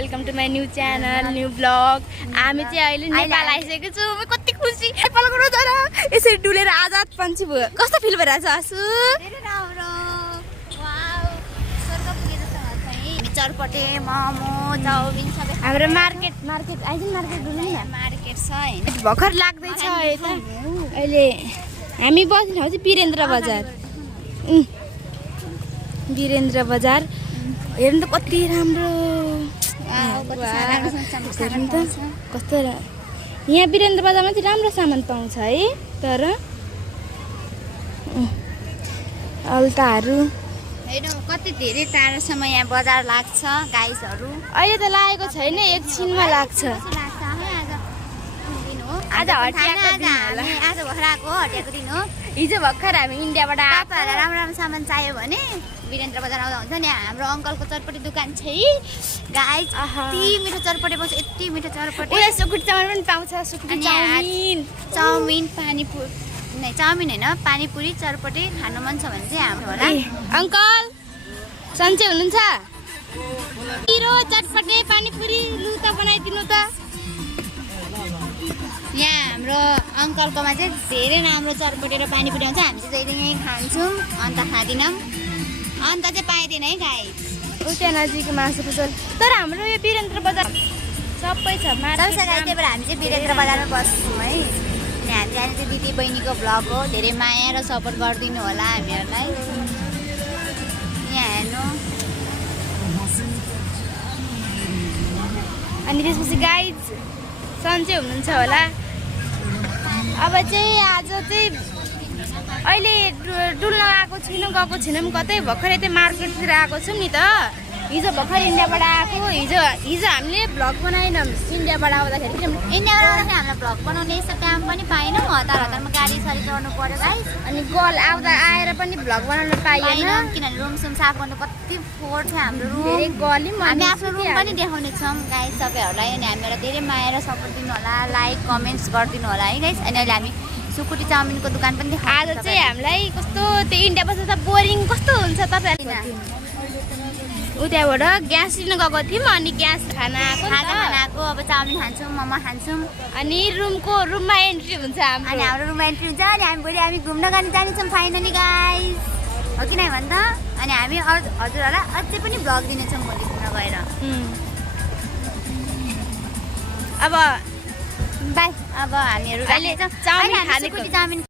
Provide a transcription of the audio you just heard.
Welcome to my new channel new blog. हामी चाहिँ अहिले नेपाल आइसकेको छु। म कति खुसी नेपाल गएर जरा यसरी डुलेर आजाद पन्छी भयो। कस्तो फिल भइरहेछ आसु? धेरै राम्रो। वाउ स्वर्ग पुगेको छ चाहिँ। चरपटे मोमो चाउमिन सबै हाम्रो मार्केट आइदिन मार्केट डुल्नु न। मार्केट छ हैन। भर्खर लाग्दैछ यता। अहिले हामी बस्ने ठाउँ चाहिँ वीरेन्द्र बजार। वीरेन्द्र बजार हेर्नु त कति राम्रो। कस्तो यहाँ वीरेन्द्र बजारमा चाहिँ राम्रो सामान पाउँछ है। तर अल्ताहरू हेर्नु कति धेरै टाढासम्म यहाँ बजार लाग्छ गाइसहरू। अहिले त लागेको छैन, एकछिनमा लाग्छ। आज भर्खर आएको हटियाको दिन हो। हिजो भर्खर हामी इन्डियाबाट तपाईँहरूलाई राम्रो राम्रो सामान चाहियो भने वीरेन्द्र बजार आउँदा हुन्छ नि। हाम्रो अङ्कलको चटपटी दोकान छ है गाइस। यति मिठो चटपटी पाउँछ, यति मिठो चटपटी। उयो सुकुटी चाउमिन पनि पाउँछ। सुकुटी चाउमिन पानीपुरी नै चाउमिन होइन पानीपुरी चटपटी खानु मन छ भने चाहिँ हाम्रो होला। अङ्कल सन्चै हुनुहुन्छ? पिरो चटपटे पानीपुरी लु त बनाइदिनु त। यहाँ हाम्रो अङ्कलकोमा चाहिँ धेरै राम्रो चटपटी र पानीपुरी आउँछ। हामी चाहिँ जहिले यहीँ खान्छौँ, अन्त खाँदैनौँ, अन्त चाहिँ पाइँदैन है गाइस। उता नजिक मासु पसल। तर हाम्रो यो वीरेन्द्र बजार सबै छ। त्यही भएर हामी चाहिँ वीरेन्द्र बजारमा बस्छौँ है। अनि हामी जाने चाहिँ दिदी बहिनीको भ्लग हो। धेरै माया र सपोर्ट गरिदिनु होला हामीहरूलाई। यहाँ हेर्नु। अनि त्यसपछि गाइज सन्चै हुनुहुन्छ होला। अब चाहिँ आज चाहिँ अहिले डुल्न आएको छुइनँ, गएको छुइनँ कतै। भर्खर यतै मार्केटतिर आएको छौँ नि त। हिजो भर्खर इन्डियाबाट आएको। हिजो हामीले भ्लग बनाएनौँ इन्डियाबाट आउँदाखेरि। इन्डियाबाट आउँदाखेरि हामीलाई भ्लग बनाउने यस्तो टाइम पनि पाएनौँ। हतारमा गाडी सरी चढ्नु पर्यो गाइस। अनि आएर पनि भ्लग बनाउनु पाइएन किनभने रुम सुम साफ गर्नु कति फोहोर थियो हाम्रो रुम। धेरै गली हामी आफ्नो रुम पनि देखाउने छौँ गाइस तपाईँहरूलाई। अनि हामीलाई धेरै माया र सपोर्ट दिनु होला, लाइक कमेन्ट्स गरिदिनु होला है गाइस। अनि अहिले हामी सुकुटी चाउमिनको दोकान पनि आज चाहिँ हामीलाई कस्तो त्यो इन्डिया बस्दा त बोरिङ कस्तो हुन्छ तपाईँहरूले। उताबाट ग्यास लिन गएको थियौँ। अनि ग्यास खाना आएको। अब चाउमिन खान्छौँ, मोमो खान्छौँ। अनि रुममा एन्ट्री हुन्छ हाम्रो। अनि हाम्रो रुममा एन्ट्री हुन्छ। अनि हामी भोलि घुम्न गर्न जानेछौँ फाइनली गाइस, हो कि नै भन् त। अनि हामी हजुरहरूलाई अझै पनि भ्लग दिनेछौँ भोलि घुम्न गएर। अब बाई। अब हामीहरू चाउमिन